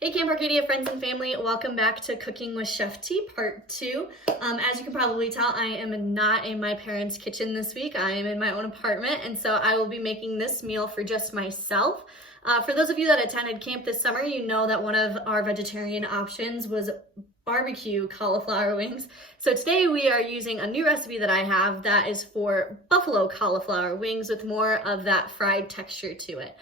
Hey Camp Arcadia friends and family, welcome back to Cooking with Chef T Part 2. As you can probably tell, I am not in my parents' kitchen this week. I am in my own apartment, and so I will be making this meal for just myself. For those of you that attended camp this summer, you know that one of our vegetarian options was barbecue cauliflower wings. So today we are using a new recipe that I have that is for buffalo cauliflower wings with more of that fried texture to it.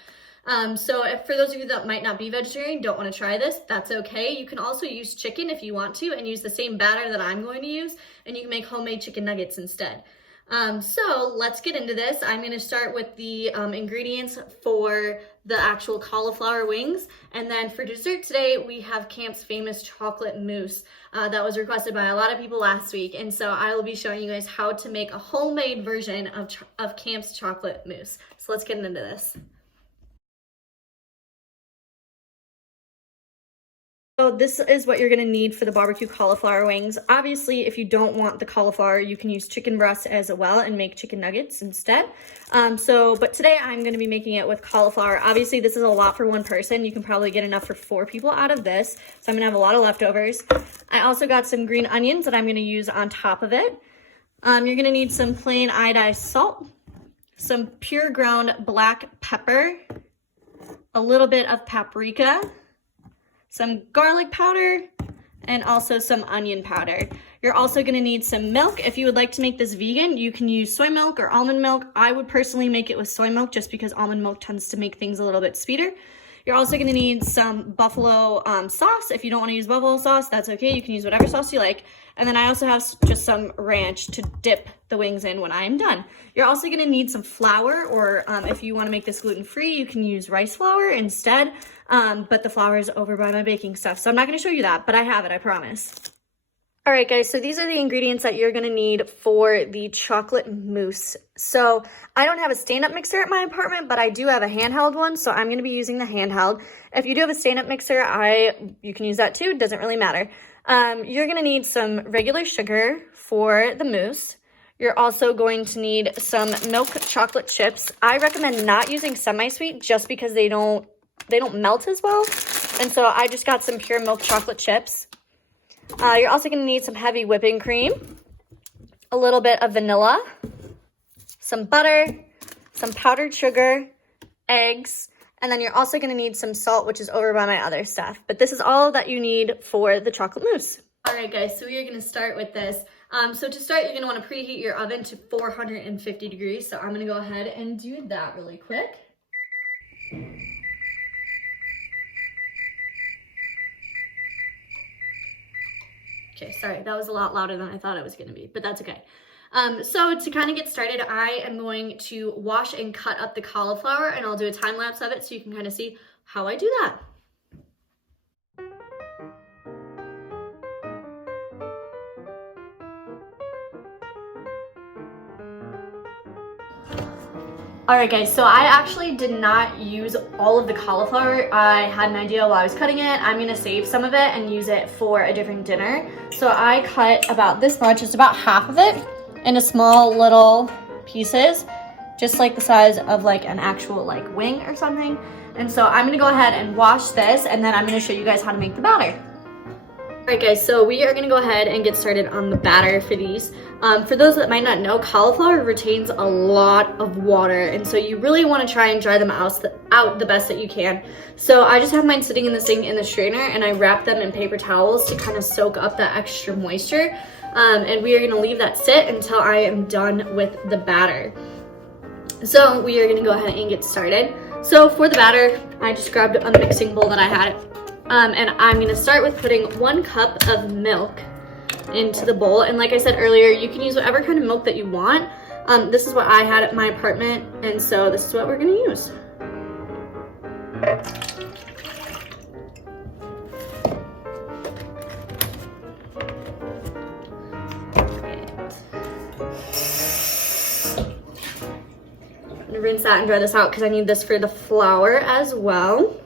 For those of you that might not be vegetarian, don't want to try this, that's okay. You can also use chicken if you want to and use the same batter that I'm going to use, and you can make homemade chicken nuggets instead. So let's get into this. I'm going to start with the ingredients for the actual cauliflower wings. And then for dessert today, we have Camp's famous chocolate mousse that was requested by a lot of people last week. And so I will be showing you guys how to make a homemade version of Camp's chocolate mousse. So let's get into this. So this is what you're gonna need for the barbecue cauliflower wings. Obviously, if you don't want the cauliflower, you can use chicken breast as well and make chicken nuggets instead. But today I'm gonna be making it with cauliflower. Obviously, this is a lot for one person. You can probably get enough for 4 people out of this. So I'm gonna have a lot of leftovers. I also got some green onions that I'm gonna use on top of it. You're gonna need some plain iodized salt, some pure ground black pepper, a little bit of paprika, some garlic powder, and also some onion powder. You're also gonna need some milk. If you would like to make this vegan, you can use soy milk or almond milk. I would personally make it with soy milk just because almond milk tends to make things a little bit sweeter. You're also gonna need some buffalo sauce. If you don't wanna use buffalo sauce, that's okay. You can use whatever sauce you like. And then I also have just some ranch to dip the wings in when I am done. You're also gonna need some flour, or if you wanna make this gluten-free, you can use rice flour instead. But the flour is over by my baking stuff, so I'm not gonna show you that, but I have it, I promise. All right, guys, so these are the ingredients that you're gonna need for the chocolate mousse. So I don't have a stand-up mixer at my apartment, but I do have a handheld one, so I'm gonna be using the handheld. If you do have a stand-up mixer, you can use that too, it doesn't really matter. You're gonna need some regular sugar for the mousse. You're also going to need some milk chocolate chips. I recommend not using semi-sweet just because they don't melt as well. And so I just got some pure milk chocolate chips. You're also gonna need some heavy whipping cream, a little bit of vanilla, some butter, some powdered sugar, eggs, and then you're also gonna need some salt, which is over by my other stuff. But this is all that you need for the chocolate mousse. All right, guys, so we are gonna start with this. So to start, you're gonna wanna preheat your oven to 450 degrees. So I'm gonna go ahead and do that really quick. Okay, sorry, that was a lot louder than I thought it was gonna be, but that's okay. So to kind of get started, I am going to wash and cut up the cauliflower, and I'll do a time lapse of it so you can kind of see how I do that. All right, guys, so I actually did not use all of the cauliflower. I had an idea while I was cutting it. I'm gonna save some of it and use it for a different dinner. So I cut about this much, just about half of it, into small little pieces, just like the size of like an actual like wing or something. And so I'm gonna go ahead and wash this, and then I'm gonna show you guys how to make the batter. All right, guys, so we are gonna go ahead and get started on the batter for these. For those that might not know, cauliflower retains a lot of water, and so you really wanna try and dry them out the best that you can. So I just have mine sitting in the sink in the strainer, and I wrap them in paper towels to kind of soak up that extra moisture. And we are gonna leave that sit until I am done with the batter. So we are gonna go ahead and get started. So for the batter, I just grabbed a mixing bowl that I had. And I'm gonna start with putting 1 cup of milk into the bowl. And like I said earlier, you can use whatever kind of milk that you want. This is what I had at my apartment, and so this is what we're gonna use. I'm gonna rinse that and dry this out because I need this for the flour as well.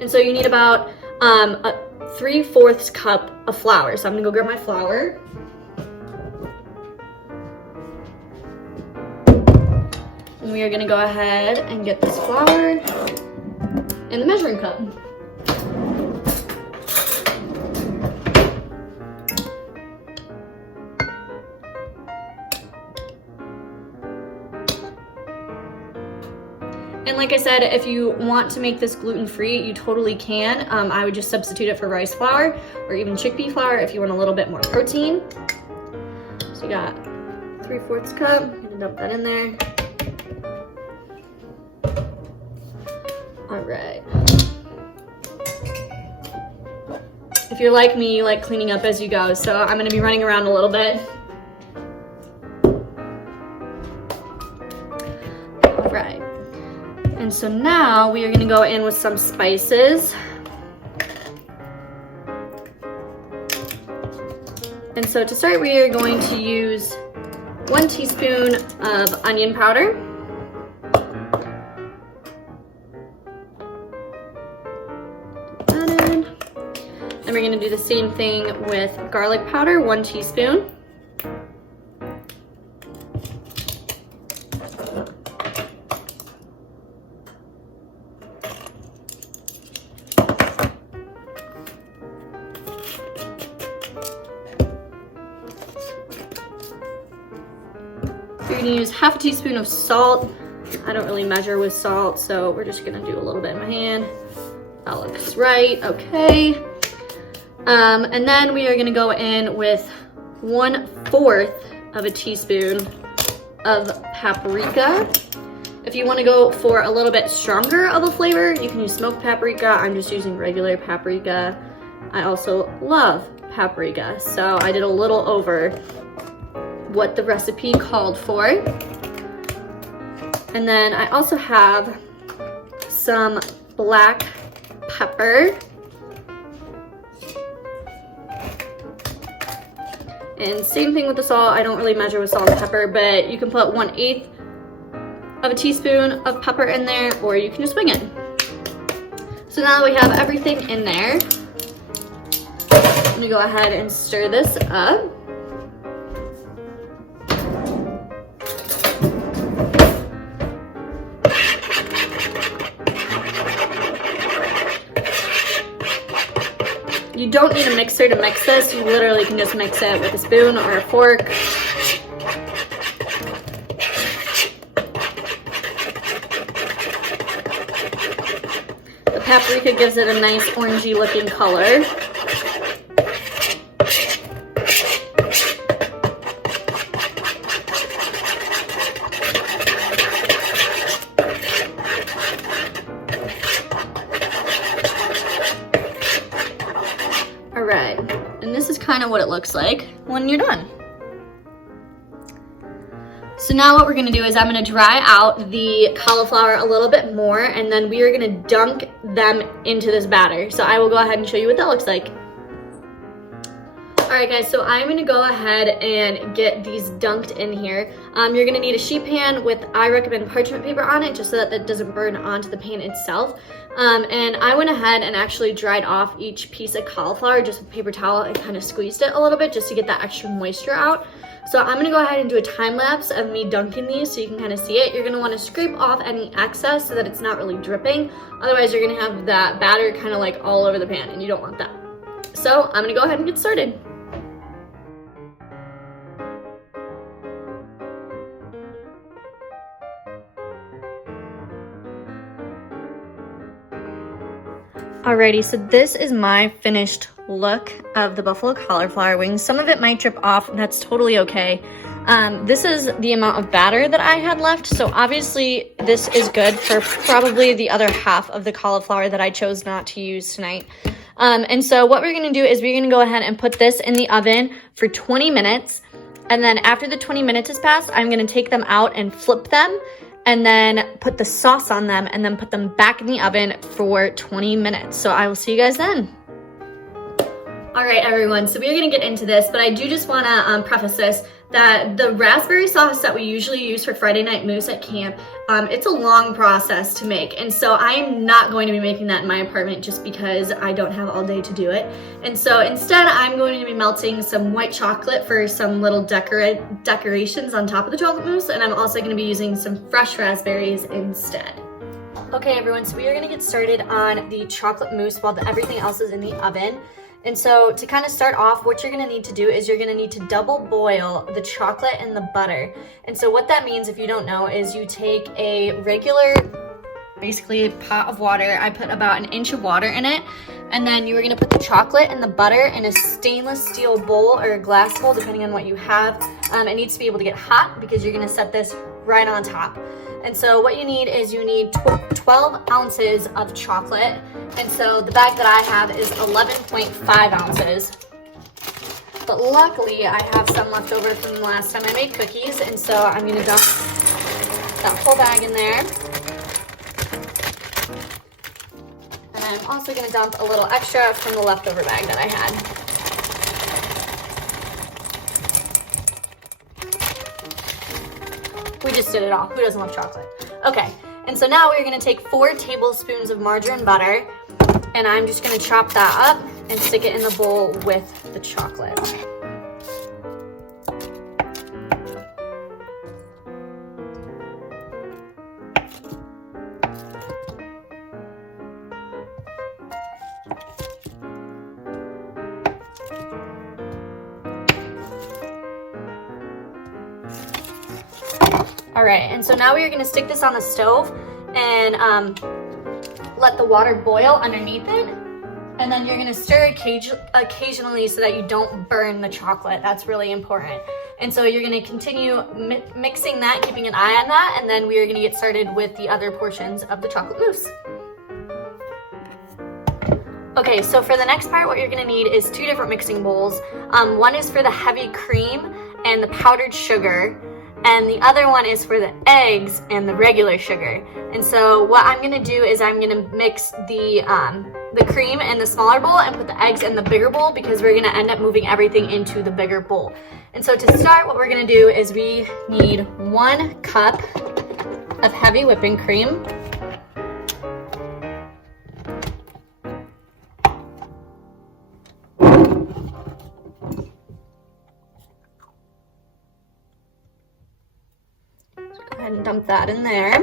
And so you need about a 3/4 cup of flour. So I'm gonna go grab my flour. And we are gonna go ahead and get this flour in the measuring cup. And like I said, if you want to make this gluten-free, you totally can. I would just substitute it for rice flour or even chickpea flour if you want a little bit more protein. So you got 3/4 cup, I'm gonna dump that in there. All right. If you're like me, you like cleaning up as you go, so I'm gonna be running around a little bit. All right. And so now we are gonna go in with some spices. And so to start, we are going to use 1 teaspoon of onion powder. Put that in. Then we're gonna do the same thing with garlic powder, 1 teaspoon. You're gonna use 1/2 teaspoon of salt. I don't really measure with salt, so we're just gonna do a little bit in my hand. That looks right, okay. And then we are gonna go in with 1/4 of a teaspoon of paprika. If you wanna go for a little bit stronger of a flavor, you can use smoked paprika. I'm just using regular paprika. I also love paprika, so I did a little over what the recipe called for. And then I also have some black pepper. And same thing with the salt. I don't really measure with salt and pepper, but you can put 1/8 of a teaspoon of pepper in there, or you can just wing it. So now we have everything in there. I'm gonna go ahead and stir this up. You don't need a mixer to mix this. You literally can just mix it with a spoon or a fork. The paprika gives it a nice orangey looking color. All right, and this is kind of what it looks like when you're done. So now what we're gonna do is I'm gonna dry out the cauliflower a little bit more, and then we are gonna dunk them into this batter. So I will go ahead and show you what that looks like. All right guys, so I'm gonna go ahead and get these dunked in here. You're gonna need a sheet pan with, I recommend parchment paper on it, just so that it doesn't burn onto the pan itself. And I went ahead and actually dried off each piece of cauliflower just with a paper towel and kind of squeezed it a little bit just to get that extra moisture out. So I'm gonna go ahead and do a time lapse of me dunking these so you can kind of see it. You're gonna wanna scrape off any excess so that it's not really dripping. Otherwise you're gonna have that batter kind of like all over the pan, and you don't want that. So I'm gonna go ahead and get started. Alrighty, so this is my finished look of the buffalo cauliflower wings. Some of it might drip off, and that's totally okay. This is the amount of batter that I had left, so obviously this is good for probably the other half of the cauliflower that I chose not to use tonight. And so what we're gonna do is we're gonna go ahead and put this in the oven for 20 minutes. And then after the 20 minutes has passed, I'm gonna take them out and flip them, and then put the sauce on them, and then put them back in the oven for 20 minutes. So I will see you guys then. All right, everyone, so we're gonna get into this, but I do just wanna preface this that the raspberry sauce that we usually use for Friday night mousse at camp, it's a long process to make. And so I'm not going to be making that in my apartment just because I don't have all day to do it. And so instead I'm going to be melting some white chocolate for some little decorations on top of the chocolate mousse. And I'm also going to be using some fresh raspberries instead. Okay everyone, so we are going to get started on the chocolate mousse while everything else is in the oven. And so to kind of start off, what you're going to need to do is you're going to need to double boil the chocolate and the butter. And so what that means, if you don't know, is you take a regular, basically a pot of water. I put about an inch of water in it. And then you are going to put the chocolate and the butter in a stainless steel bowl or a glass bowl, depending on what you have. It needs to be able to get hot because you're going to set this right on top. And so what you need is you need 12 ounces of chocolate. And so the bag that I have is 11.5 ounces. But luckily I have some left over from the last time I made cookies. And so I'm going to dump that whole bag in there. And I'm also going to dump a little extra from the leftover bag that I had. We just did it all. Who doesn't love chocolate? Okay, and so now we're gonna take 4 tablespoons of margarine butter, and I'm just gonna chop that up and stick it in the bowl with the chocolate. All right, and so now we are gonna stick this on the stove and let the water boil underneath it. And then you're gonna stir occasionally so that you don't burn the chocolate. That's really important. And so you're gonna continue mixing that, keeping an eye on that, and then we are gonna get started with the other portions of the chocolate mousse. Okay, so for the next part, what you're gonna need is 2 different mixing bowls. One is for the heavy cream and the powdered sugar, and the other one is for the eggs and the regular sugar. And so what I'm gonna do is I'm gonna mix the cream in the smaller bowl and put the eggs in the bigger bowl because we're gonna end up moving everything into the bigger bowl. And so to start, what we're gonna do is we need 1 cup of heavy whipping cream. And dump that in there.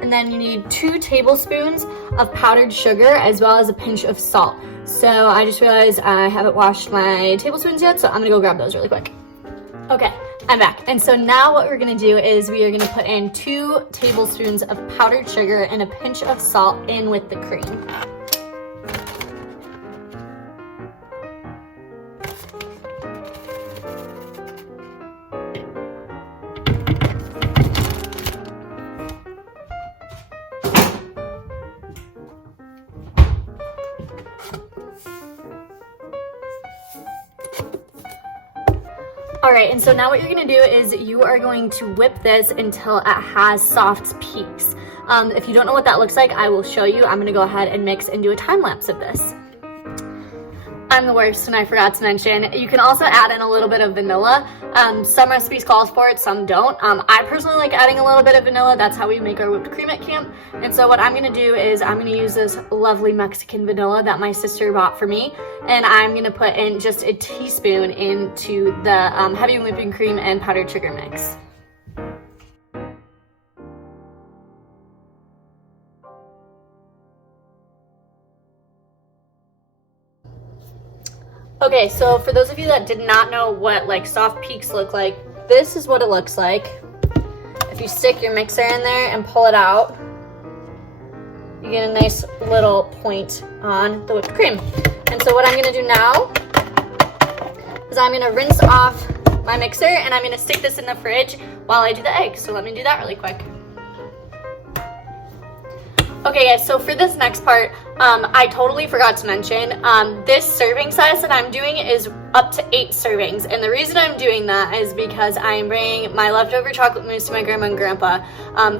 And then you need 2 tablespoons of powdered sugar as well as a pinch of salt. So I just realized I haven't washed my tablespoons yet, so I'm gonna go grab those really quick. Okay, I'm back. And so now what we're gonna do is we are gonna put in 2 tablespoons of powdered sugar and a pinch of salt in with the cream. All right, and so now what you're gonna do is you are going to whip this until it has soft peaks. If you don't know what that looks like, I will show you. I'm gonna go ahead and mix and do a time lapse of this. I'm the worst, and I forgot to mention, you can also add in a little bit of vanilla. Some recipes call for it, some don't. I personally like adding a little bit of vanilla. That's how we make our whipped cream at camp. And so what I'm gonna do is I'm gonna use this lovely Mexican vanilla that my sister bought for me, and I'm gonna put in just a teaspoon into the heavy whipping cream and powdered sugar mix. Okay, so for those of you that did not know what like soft peaks look like, this is what it looks like. If you stick your mixer in there and pull it out, you get a nice little point on the whipped cream. And so what I'm gonna do now is I'm gonna rinse off my mixer and I'm gonna stick this in the fridge while I do the eggs. So let me do that really quick. Okay guys, so for this next part, I totally forgot to mention, this serving size that I'm doing is up to 8 servings. And the reason I'm doing that is because I'm bringing my leftover chocolate mousse to my grandma and grandpa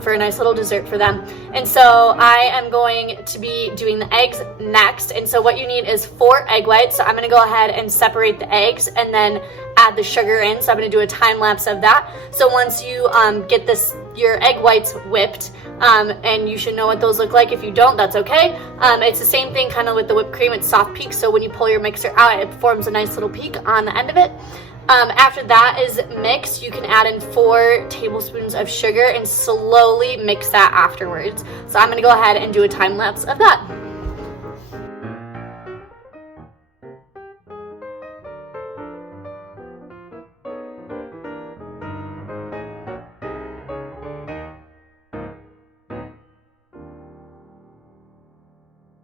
for a nice little dessert for them. And so I am going to be doing the eggs next. And so what you need is 4 egg whites. So I'm going to go ahead and separate the eggs and then add the sugar in. So I'm going to do a time lapse of that. So once you get your egg whites whipped, and you should know what those look like. If you don't, that's okay. It's the same thing kind of with the whipped cream. It's soft peaks, so when you pull your mixer out, it forms a nice little peak on the end of it. After that is mixed, you can add in 4 tablespoons of sugar and slowly mix that afterwards. So I'm going to go ahead and do a time lapse of that.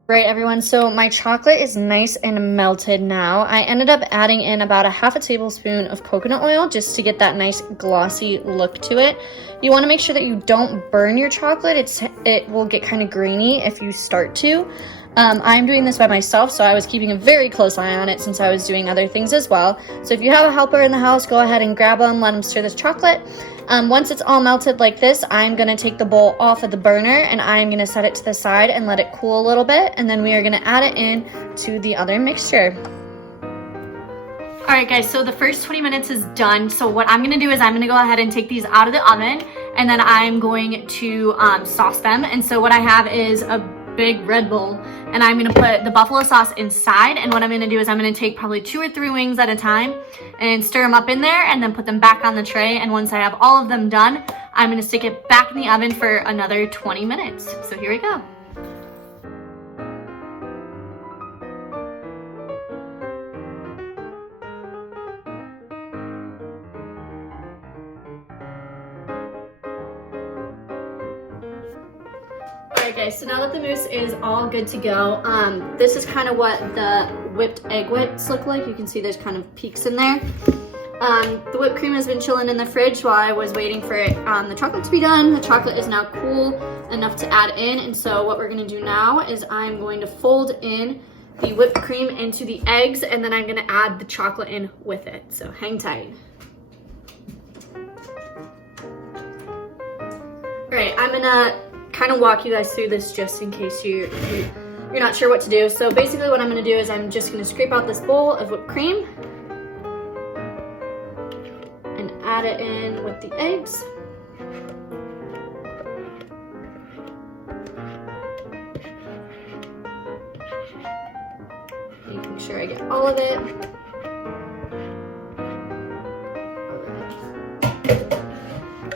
Right, everyone, so my chocolate is nice and melted now. I ended up adding in about a half a tablespoon of coconut oil just to get that nice glossy look to it. You want to make sure that you don't burn your chocolate. It will get kind of grainy if you start to. I'm doing this by myself, so I was keeping a very close eye on it since I was doing other things as well. So if you have a helper in the house, go ahead and grab them, let them stir this chocolate. Once it's all melted like this, I'm going to take the bowl off of the burner and I'm going to set it to the side and let it cool a little bit, and then we are going to add it in to the other mixture. Alright guys, so the first 20 minutes is done. So what I'm going to do is I'm going to go ahead and take these out of the oven, and then I'm going to sauce them. And so what I have is a big red bowl, and I'm going to put the buffalo sauce inside, and what I'm going to do is I'm going to take probably 2 or 3 wings at a time and stir them up in there and then put them back on the tray. And once I have all of them done, I'm going to stick it back in the oven for another 20 minutes. So here we go. Alright guys, so now that the mousse is all good to go, this is kind of what the whipped egg whites look like. You can see there's kind of peaks in there. The whipped cream has been chilling in the fridge while I was waiting for the chocolate to be done. The chocolate is now cool enough to add in, and so what we're going to do now is I'm going to fold in the whipped cream into the eggs, and then I'm going to add the chocolate in with it. So hang tight. Alright, I'm going to kind of walk you guys through this just in case you're not sure what to do. So basically what I'm going to do is I'm just going to scrape out this bowl of whipped cream and add it in with the eggs. Making sure I get all of it.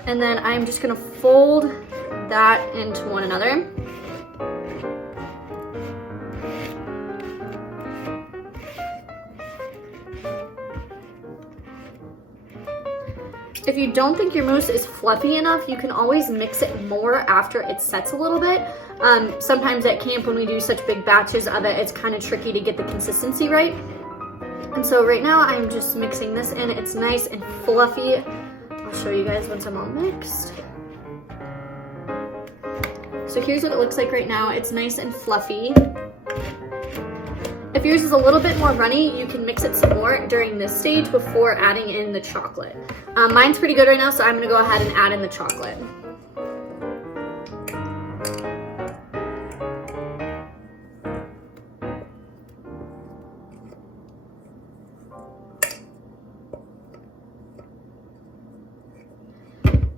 And then I'm just going to fold that into one another. If you don't think your mousse is fluffy enough, you can always mix it more after it sets a little bit. Sometimes at camp when we do such big batches of it, it's kind of tricky to get the consistency right. And so right now I'm just mixing this in. It's nice and fluffy. I'll show you guys once I'm all mixed. So here's what it looks like right now. It's nice and fluffy. If yours is a little bit more runny, you can mix it some more during this stage before adding in the chocolate. Mine's pretty good right now, so I'm gonna go ahead and add in the chocolate.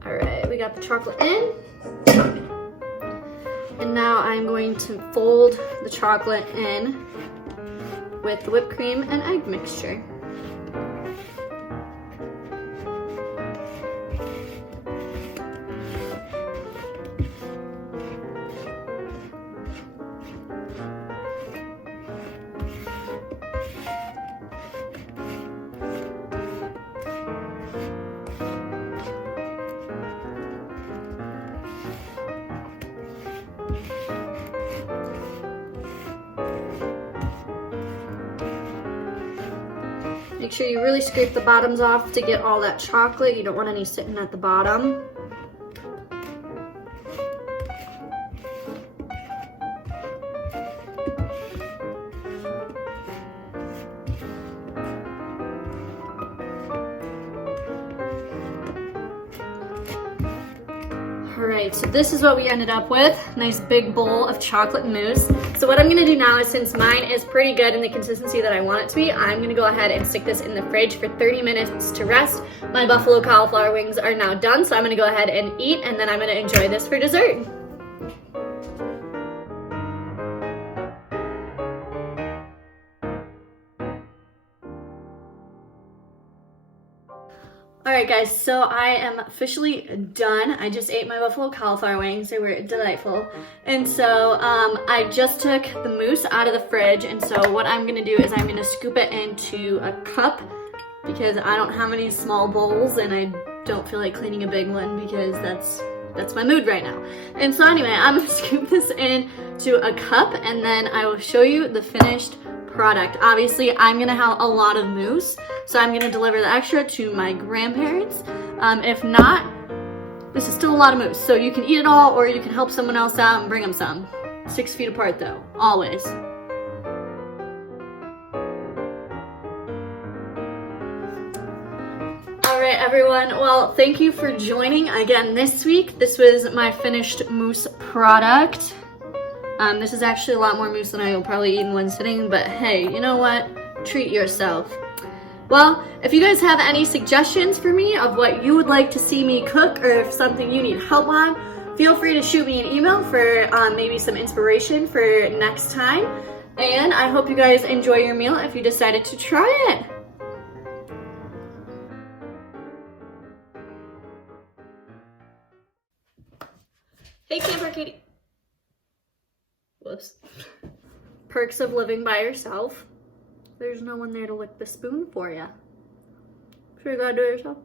All right, we got the chocolate in. And now I'm going to fold the chocolate in with the whipped cream and egg mixture. Make sure you really scrape the bottoms off to get all that chocolate. You don't want any sitting at the bottom. All right, so this is what we ended up with. Nice big bowl of chocolate mousse. So what I'm gonna do now is, since mine is pretty good in the consistency that I want it to be, I'm gonna go ahead and stick this in the fridge for 30 minutes to rest. My buffalo cauliflower wings are now done, so I'm gonna go ahead and eat, and then I'm gonna enjoy this for dessert. All right, guys, so I am officially done. I just ate my buffalo cauliflower wings. They were delightful. And so I just took the mousse out of the fridge. And so what I'm gonna do is I'm gonna scoop it into a cup because I don't have any small bowls and I don't feel like cleaning a big one because that's my mood right now. And so anyway, I'm gonna scoop this into a cup and then I will show you the finished product. Obviously, I'm gonna have a lot of mousse, so I'm gonna deliver the extra to my grandparents. If not, this is still a lot of mousse, so you can eat it all or you can help someone else out and bring them some. 6 feet apart though, always. All right, everyone, well, thank you for joining again this week. This was my finished mousse product. This is actually a lot more mousse than I will probably eat in one sitting, but hey, you know what? Treat yourself. Well, if you guys have any suggestions for me of what you would like to see me cook or if something you need help on, feel free to shoot me an email for maybe some inspiration for next time. And I hope you guys enjoy your meal if you decided to try it. Hey, Camper Katie. Whoops. Perks of living by yourself. There's no one there to lick the spoon for you. So you gotta do it yourself.